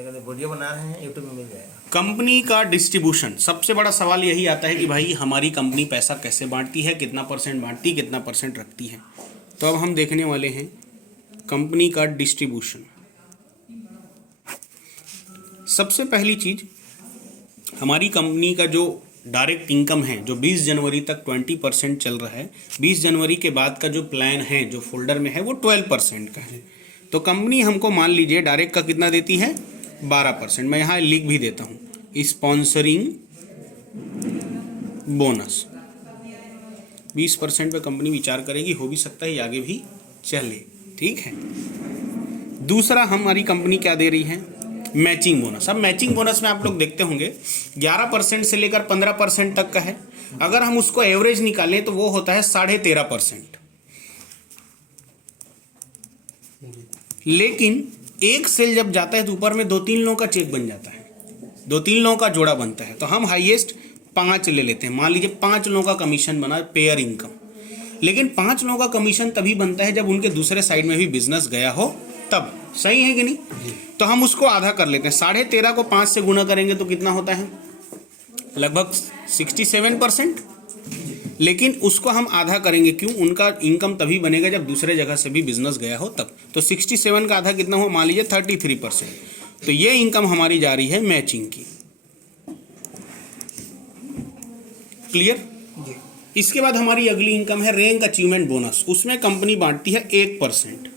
क्या कहते हैं, वीडियो बना रहे हैं, यूट्यूब में मिल जाएगा। कंपनी का डिस्ट्रीब्यूशन, सबसे बड़ा सवाल यही आता है कि भाई हमारी कंपनी पैसा कैसे बांटती है, कितना परसेंट बांटती है, कितना परसेंट रखती है। तो अब हम देखने वाले हैं कंपनी का डिस्ट्रीब्यूशन। सबसे पहली चीज, हमारी कंपनी का जो डायरेक्ट इनकम है जो 20 जनवरी तक 20% चल रहा है, 20 जनवरी के बाद का जो प्लान है जो फोल्डर में है वो 12% का है। तो कंपनी हमको मान लीजिए डायरेक्ट का कितना देती है, 12%। मैं यहाँ लिख भी देता हूँ, स्पॉन्सरिंग बोनस 20% पे कंपनी विचार करेगी, हो भी सकता है ये आगे भी चले, ठीक है। दूसरा हमारी कंपनी क्या दे रही है, मैचिंग बोनस। अब मैचिंग बोनस में आप लोग देखते होंगे 11% से लेकर 15% तक का है। अगर हम उसको एवरेज निकालें तो वो होता है 13.5%। लेकिन एक सेल जब जाता है तो ऊपर में 2-3 लोगों का चेक बन जाता है, 2-3 लोगों का जोड़ा बनता है। तो हम हाईएस्ट 5 ले लेते हैं। मान लीजिए 5 लोगों का कमीशन बना, पेयर इनकम। लेकिन 5 लोगों का कमीशन तभी बनता है जब उनके दूसरे साइड में भी बिजनेस गया हो तब। सही है कि नहीं? तो हम उसको आधा कर लेते हैं। 13.5 को 5 से गुना करेंगे तो कितना होता है, लगभग 67%। लेकिन उसको हम आधा करेंगे, क्यों? उनका इनकम तभी बनेगा जब दूसरे जगह से भी बिजनेस गया हो तब। तो 67 का आधा कितना हुआ, मान लीजिए 33%। तो ये इनकम हमारी जा रही है मैचिंग की। क्लियर? इसके बाद हमारी अगली इनकम है रैंक अचीवमेंट बोनस। उसमें कंपनी बांटती है 1%।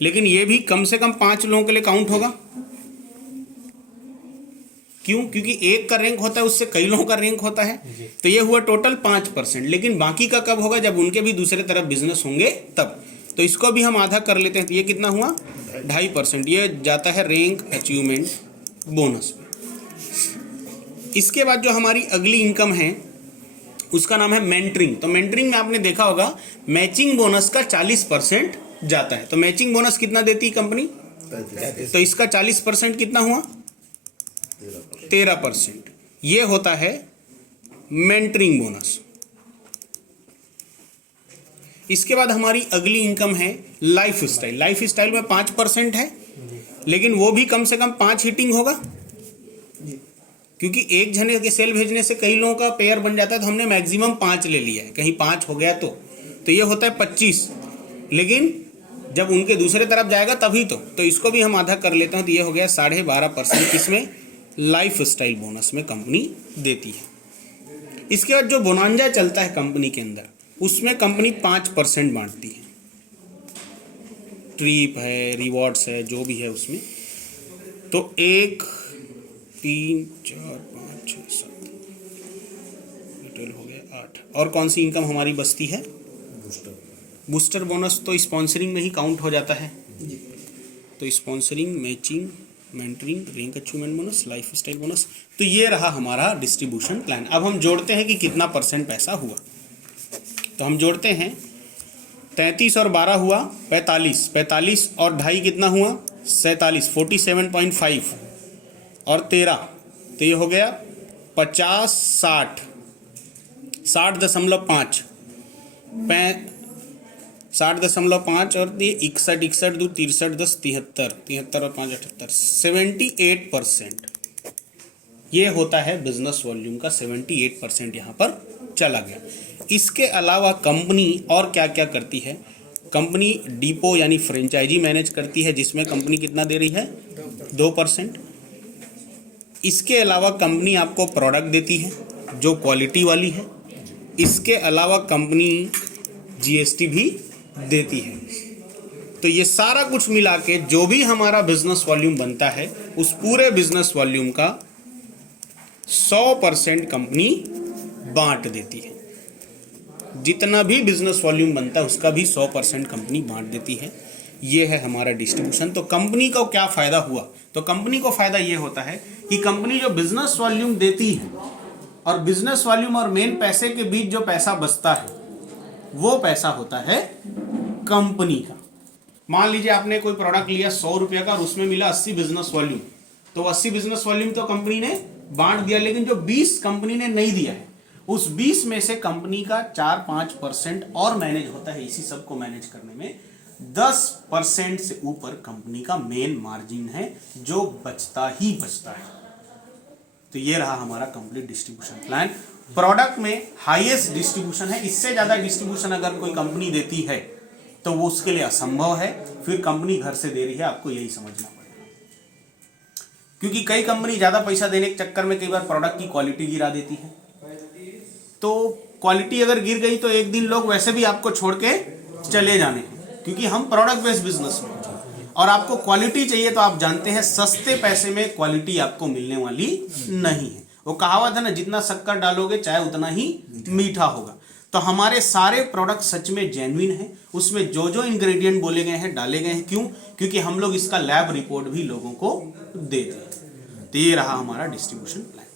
लेकिन ये भी कम से कम 5 लोगों के लिए काउंट होगा। क्यों? क्योंकि एक का रैंक होता है, उससे कई लोगों का रैंक होता है। तो ये हुआ टोटल 5%। लेकिन बाकी का कब होगा, जब उनके भी दूसरे तरफ बिजनेस होंगे तब। तो इसको भी हम आधा कर लेते हैं। तो ये कितना हुआ, 2.5%। ये जाता है रैंक अचीवमेंट बोनस में। इसके बाद जो हमारी अगली इनकम है उसका नाम है मेंटरिंग। तो मेंटरिंग में आपने देखा होगा मैचिंग बोनस का 40% जाता है। तो मैचिंग बोनस कितना देती है कंपनी, तो इसका 40% कितना हुआ, 13%। ये होता है मेंटरिंग बोनस। इसके बाद हमारी अगली इनकम है लाइफ स्टाइल। लाइफ स्टाइल में 5% है, लेकिन वो भी कम से कम 5 हिटिंग होगा, क्योंकि एक जने के सेल भेजने से कई लोगों का पेयर बन जाता है। तो हमने मैक्सिमम 5 ले लिया है, कहीं 5 हो गया तो ये होता है 25। लेकिन जब उनके दूसरे तरफ जाएगा तभी तो इसको भी हम आधा कर लेते हैं। तो ये हो गया 12.5%। किसमें, लाइफ स्टाइल बोनस में कंपनी देती है। इसके बाद जो बोनांजा चलता है कंपनी के अंदर, उसमें कंपनी 5% बांटती है। ट्रिप है, रिवॉर्ड्स है, जो भी है उसमें। तो 1 3 4 5 6 7 टोटल हो गया 8। और कौन सी इनकम हमारी बचती है, बूस्टर बोनस। तो स्पॉन्सरिंग में ही काउंट हो जाता है। तो sponsoring, matching, mentoring, rank achievement bonus, life style bonus. तो ये रहा हमारा डिस्ट्रीब्यूशन प्लान। अब हम जोड़ते हैं कि कितना % पैसा हुआ। तो हम जोड़ते हैं, 33 और 12 हुआ 45, 45 और 2.5 कितना हुआ, 47, 47.5 और 13, तो ये हो गया 50, 60, 60.5, 60.5 और ये 61, 61 2 63, 10 73, 73 और 5 78, 78%। ये होता है बिजनेस वॉल्यूम का 78% यहाँ पर चला गया। इसके अलावा कंपनी और क्या क्या करती है, कंपनी डिपो यानी फ्रेंचाइजी मैनेज करती है, जिसमें कंपनी कितना दे रही है, 2%। इसके अलावा कंपनी आपको प्रोडक्ट देती है जो क्वालिटी वाली है। इसके अलावा कंपनी जीएसटी भी देती है। तो ये सारा कुछ मिला के जो भी हमारा बिजनेस वॉल्यूम बनता है, उस पूरे बिजनेस वॉल्यूम का 100% कंपनी बांट देती है। जितना भी बिजनेस वॉल्यूम बनता है उसका भी 100% कंपनी बांट देती है। ये है हमारा डिस्ट्रीब्यूशन। तो कंपनी को क्या फायदा हुआ, तो कंपनी को फायदा ये होता है कि कंपनी जो बिजनेस वॉल्यूम देती है और बिजनेस वॉल्यूम और मेन पैसे के बीच जो पैसा बचता है वो पैसा होता है कंपनी का। मान लीजिए आपने कोई प्रोडक्ट लिया 100 रुपये का और उसमें मिला 80 बिजनेस वॉल्यूम, तो 80 बिजनेस वॉल्यूम तो कंपनी ने बांट दिया। लेकिन जो 20 कंपनी ने नहीं दिया है, उस 20 में से कंपनी का 4-5% और मैनेज होता है। इसी सब को मैनेज करने में 10% से ऊपर कंपनी का मेन मार्जिन है जो बचता ही बचता है। तो ये रहा हमारा कंप्लीट डिस्ट्रीब्यूशन प्लान। प्रोडक्ट में हाईएस्ट डिस्ट्रीब्यूशन है, इससे ज्यादा डिस्ट्रीब्यूशन अगर कोई कंपनी देती है तो वो उसके लिए असंभव है। फिर कंपनी घर से दे रही है, आपको यही समझना पड़ेगा। क्योंकि कई कंपनी ज्यादा पैसा देने के चक्कर में कई बार प्रोडक्ट की क्वालिटी गिरा देती है। तो क्वालिटी अगर गिर गई तो एक दिन लोग वैसे भी आपको छोड़ के चले जाने हैं, क्योंकि हम प्रोडक्ट बेस्ड बिजनेस में और आपको क्वालिटी चाहिए। तो आप जानते हैं सस्ते पैसे में क्वालिटी आपको मिलने वाली नहीं है। वो कहावत है ना, जितना शक्कर डालोगे चाय उतना ही मीठा होगा। तो हमारे सारे प्रोडक्ट सच में जेन्युइन है, उसमें जो जो इंग्रेडिएंट बोले गए हैं डाले गए हैं। क्यों? क्योंकि हम लोग इसका लैब रिपोर्ट भी लोगों को देते हैं। तो ये रहा हमारा डिस्ट्रीब्यूशन प्लान।